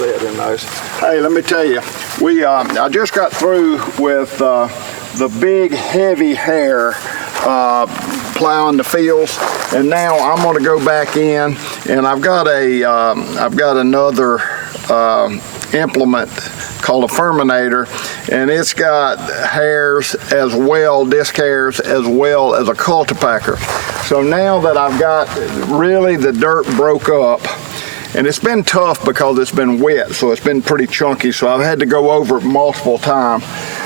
set in those. Hey, let me tell you, I just got through with the big heavy hair plowing the fields, and now I'm going to go back in, and I've got another implement called a Furminator, and it's got hairs as well, disc hairs, as well as a cultipacker. So now that I've got really the dirt broke up, and it's been tough because it's been wet, so it's been pretty chunky, so I've had to go over it multiple times.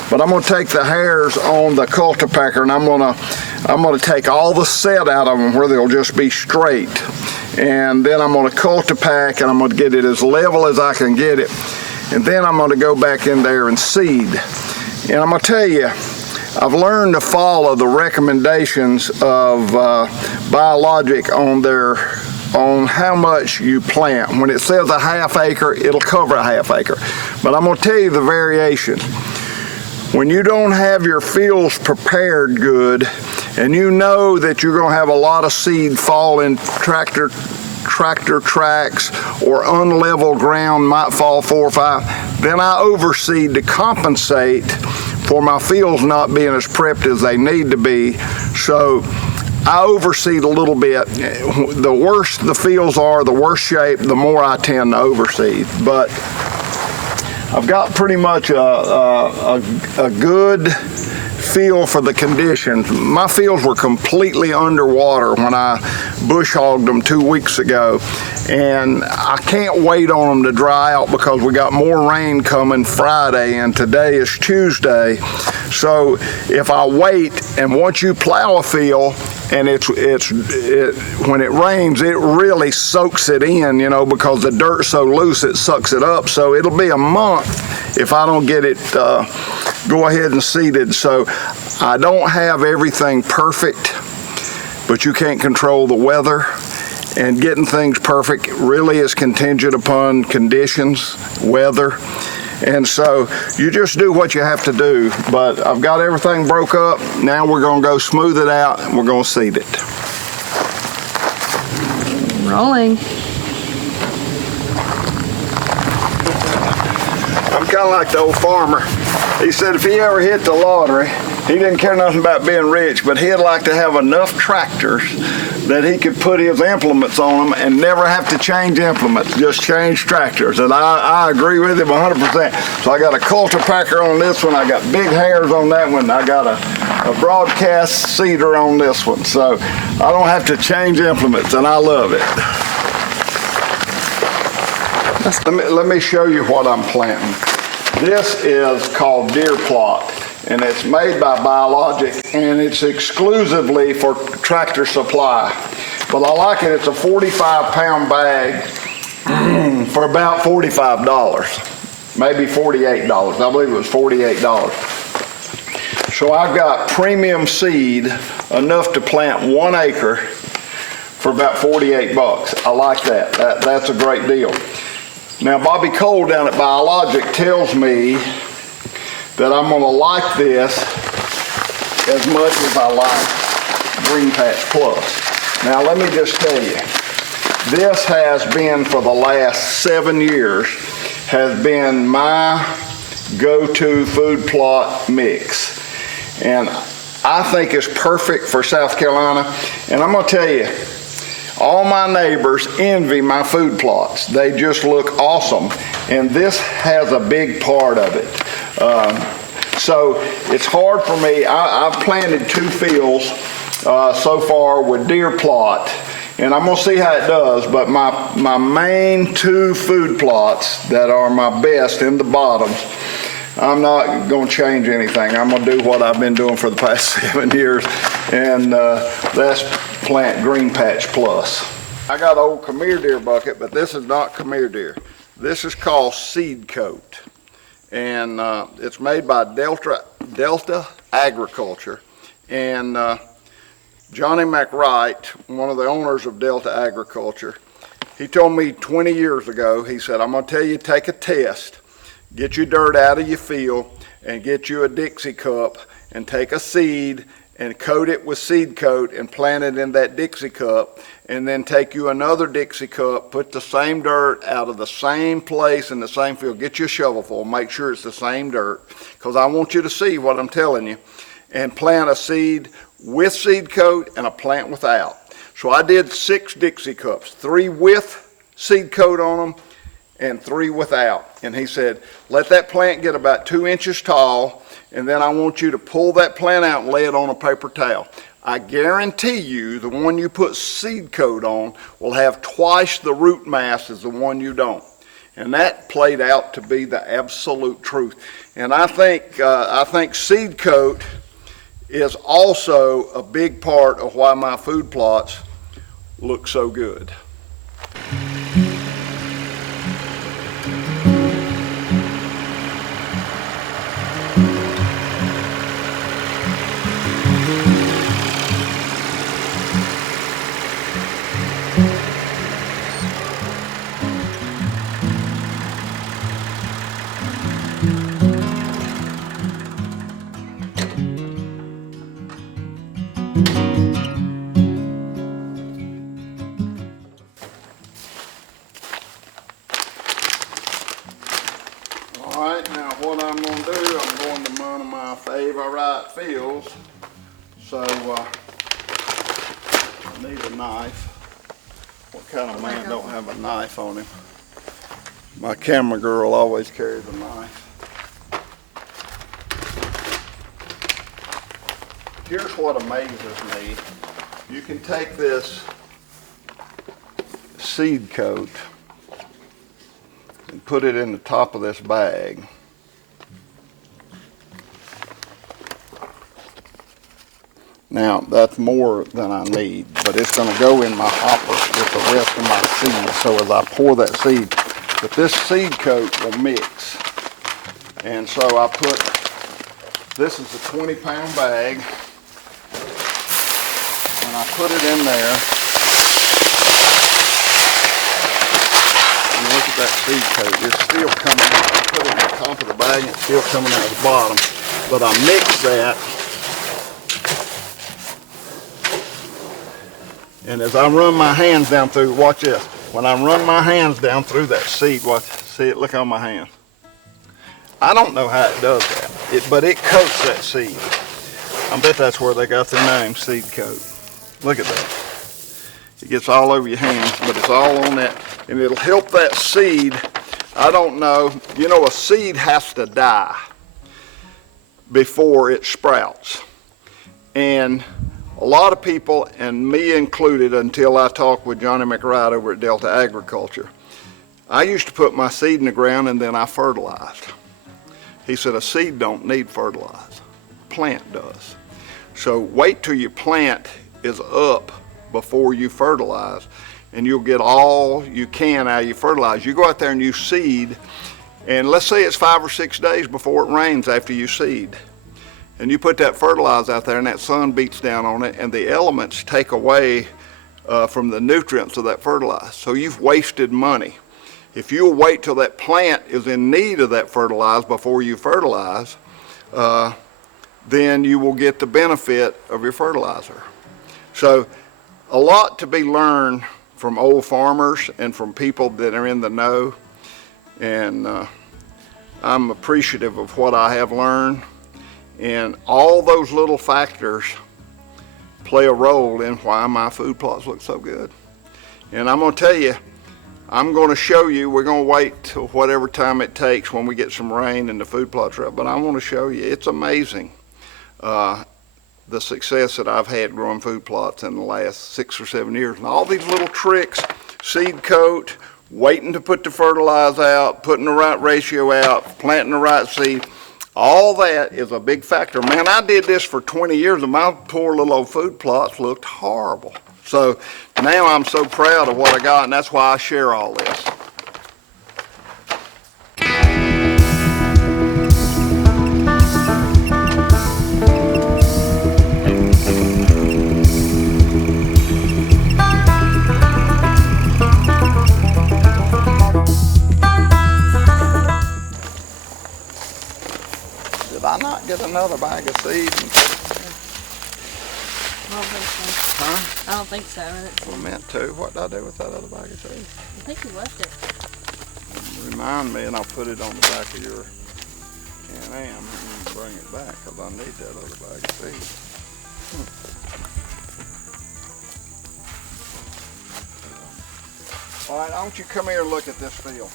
But I'm going to take the hairs on the cultipacker, and I'm going to take all the set out of them where they'll just be straight. And then I'm going to cultipack, and I'm going to get it as level as I can get it. And then I'm going to go back in there and seed. And I'm going to tell you, I've learned to follow the recommendations of Biologic on how much you plant. When it says a half acre, it'll cover a half acre. But I'm going to tell you the variation. When you don't have your fields prepared good, and you know that you're going to have a lot of seed fall in tractor tracks, or unlevel ground might fall 4 or 5, then I overseed to compensate for my fields not being as prepped as they need to be. So I overseed a little bit. The worse the fields are, the worse shape, the more I tend to overseed. But I've got pretty much a good feel for the conditions. My fields were completely underwater when I bush hogged them 2 weeks ago, and I can't wait on them to dry out because we got more rain coming Friday, and today is Tuesday. So if I wait, and once you plow a field and when it rains, it really soaks it in, you know, because the dirt's so loose it sucks it up. So it'll be a month if I don't get it go ahead and seeded. So I don't have everything perfect, but you can't control the weather, and getting things perfect really is contingent upon conditions, weather, and so you just do what you have to do. But I've got everything broke up. Now we're going to go smooth it out, and we're going to seed it. Rolling. I'm kind of like the old farmer. He said if he ever hit the lottery, he didn't care nothing about being rich, but he'd like to have enough tractors that he could put his implements on them and never have to change implements, just change tractors. And I agree with him 100%. So I got a cultipacker on this one, I got big hairs on that one, I got a broadcast seeder on this one. So I don't have to change implements, and I love it. Let me show you what I'm planting. This is called Deer Plot, and it's made by Biologic, and it's exclusively for Tractor Supply. But I like it. It's a 45-pound bag for about $45, maybe $48. I believe it was $48. So I've got premium seed enough to plant 1 acre for about $48. I like that. That's a great deal. Now, Bobby Cole down at Biologic tells me that I'm going to like this as much as I like Green Patch Plus. Now, let me just tell you, this has been, for the last 7 years, has been my go-to food plot mix. And I think it's perfect for South Carolina. And I'm going to tell you, all my neighbors envy my food plots. They just look awesome. And this has a big part of it. So it's hard for me. I've planted 2 fields so far with Deer Plot, and I'm going to see how it does. But my main 2 food plots that are my best in the bottoms, I'm not going to change anything. I'm going to do what I've been doing for the past 7 years, and that's plant Green Patch Plus. I got an old Khmer Deer bucket, but this is not Khmer Deer. This is called Seed Coat, and it's made by Delta Agriculture. And Johnny McWright, one of the owners of Delta Agriculture, he told me 20 years ago, he said, I'm going to tell you, take a test, get your dirt out of your field, and get you a Dixie cup, and take a seed and coat it with seed coat and plant it in that Dixie cup, and then take you another Dixie cup, put the same dirt out of the same place in the same field. Get you a shovelful, make sure it's the same dirt, because I want you to see what I'm telling you, and plant a seed with seed coat and a plant without. So I did 6 Dixie cups, 3 with seed coat on them and 3 without. And he said, let that plant get about 2 inches tall, and then I want you to pull that plant out and lay it on a paper towel. I guarantee you the one you put seed coat on will have twice the root mass as the one you don't. And that played out to be the absolute truth. And I think seed coat is also a big part of why my food plots look so good. Alright, now what I'm going to do, I'm going to one of my favorite fields. So I need a knife. What kind of man don't have a knife on him? My camera girl always carries a knife. Here's what amazes me. You can take this seed coat and put it in the top of this bag. Now that's more than I need, but it's going to go in my hopper with the rest of my seed. So as I pour that seed, but this seed coat will mix. And so I put, this is a 20-pound bag, and I put it in there. And look at that seed coat, it's still coming out. I put it on the top of the bag and it's still coming out the bottom. But I mix that. And as I run my hands down through, watch this. When I run my hands down through that seed, watch, see it, look on my hand. I don't know how it does that, but it coats that seed. I bet that's where they got their name, seed coat. Look at that. It gets all over your hands, but it's all on that, and it'll help that seed. I don't know, you know, a seed has to die before it sprouts. And a lot of people, and me included until I talked with Johnny McBride over at Delta Agriculture, I used to put my seed in the ground and then I fertilized. He said a seed don't need fertilizer, plant does. So wait till your plant is up before you fertilize, and you'll get all you can out of your fertilizer. You go out there and you seed, and let's say it's 5 or 6 days before it rains after you seed. And you put that fertilizer out there and that sun beats down on it and the elements take away from the nutrients of that fertilizer. So you've wasted money. If you'll wait till that plant is in need of that fertilizer before you fertilize, then you will get the benefit of your fertilizer. So a lot to be learned from old farmers and from people that are in the know. And I'm appreciative of what I have learned. And all those little factors play a role in why my food plots look so good. And I'm going to tell you, I'm going to show you, we're going to wait till whatever time it takes when we get some rain and the food plots are up, but I want to show you, it's amazing the success that I've had growing food plots in the last 6 or 7 years. And all these little tricks, seed coat, waiting to put the fertilizer out, putting the right ratio out, planting the right seed, all that is a big factor. Man, I did this for 20 years and my poor little old food plots looked horrible. So now I'm so proud of what I got, and that's why I share all this. Did I not get another bag of seed? don't think so. Huh? I don't think so. I meant to. What did I do with that other bag of seed? I think you left it. Remind me and I'll put it on the back of your Can-Am and bring it back because I need that other bag of seed. All right, I want you to come here and look at this field.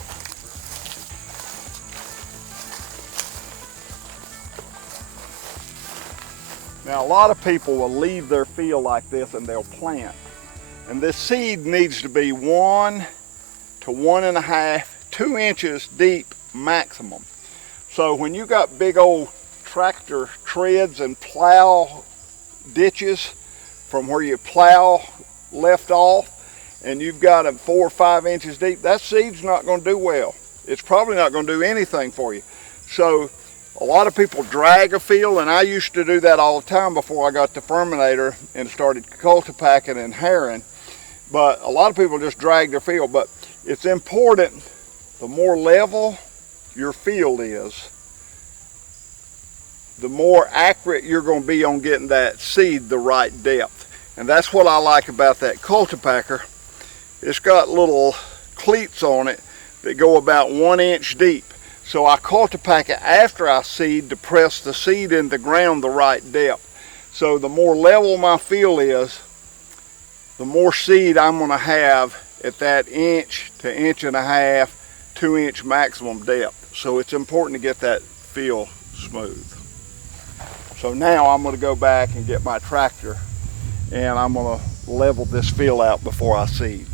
Now, a lot of people will leave their field like this and they'll plant. And this seed needs to be 1 to 1.5, 2 inches deep maximum. So when you got big old tractor treads and plow ditches from where you plow left off, and you've got them 4 or 5 inches deep, that seed's not going to do well. It's probably not going to do anything for you. So a lot of people drag a field, and I used to do that all the time before I got the Furminator and started cultipacking and harrowing. But a lot of people just drag their field. But it's important, the more level your field is, the more accurate you're going to be on getting that seed the right depth. And that's what I like about that cultipacker. It's got little cleats on it that go about 1 inch deep. So I cultipack it after I seed to press the seed in the ground the right depth. So the more level my field is, the more seed I'm going to have at that 1 inch to 1.5 inch, 2 inch maximum depth. So it's important to get that field smooth. So now I'm going to go back and get my tractor and I'm going to level this field out before I seed.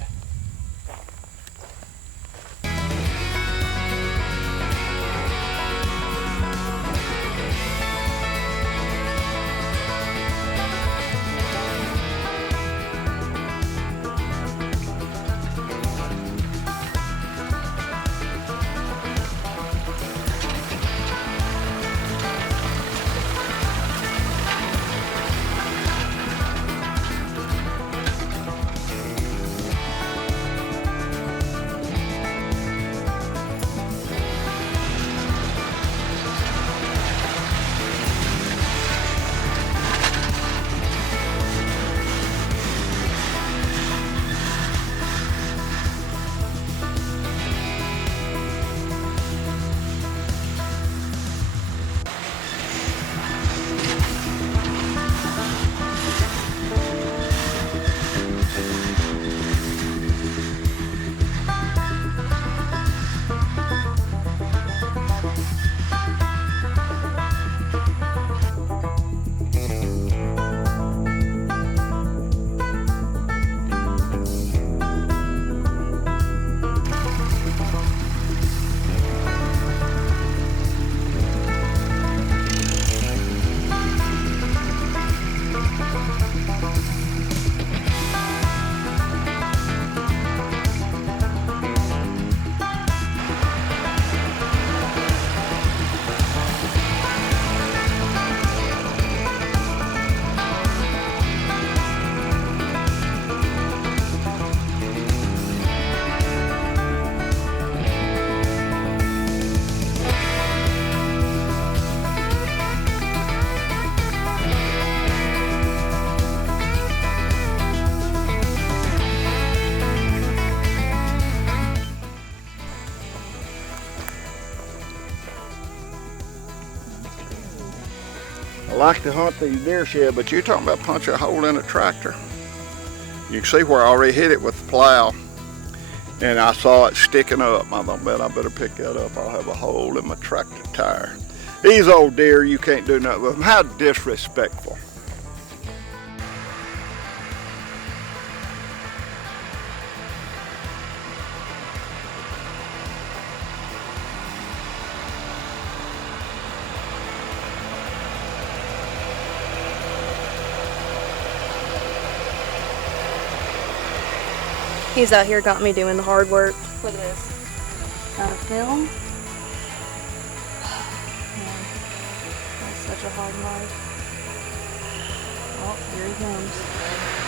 I like to hunt these deer shed, but you're talking about punch a hole in a tractor. You can see where I already hit it with the plow, and I saw it sticking up. I thought, man, I better pick that up. I'll have a hole in my tractor tire. These old deer, you can't do nothing with them. How disrespectful. He's out here got me doing the hard work. Look at this. Film. That's such a hard life. Oh, here he comes.